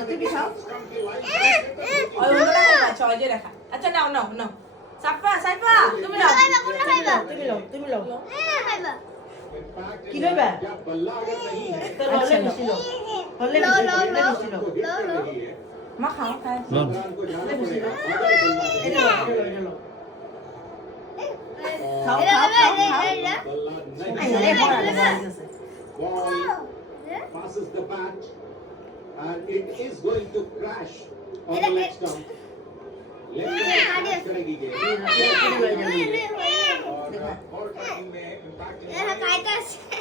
তুমি খাও ওই অন্যটা খাচ্ছ ওই যে দেখা আচ্ছা নাও নাও নাও সাইফা সাইফা তুমি নাও তুমি নাও তুমি নাও কি লইবা তোর হলে বেশি নাও হলে বেশি নাও মা খাও খায় এটা নাও খাও খাও খাও খাও passes the bat and it is going to crash on the leg stump. Leg stump करेगी ये और ball tracking में impact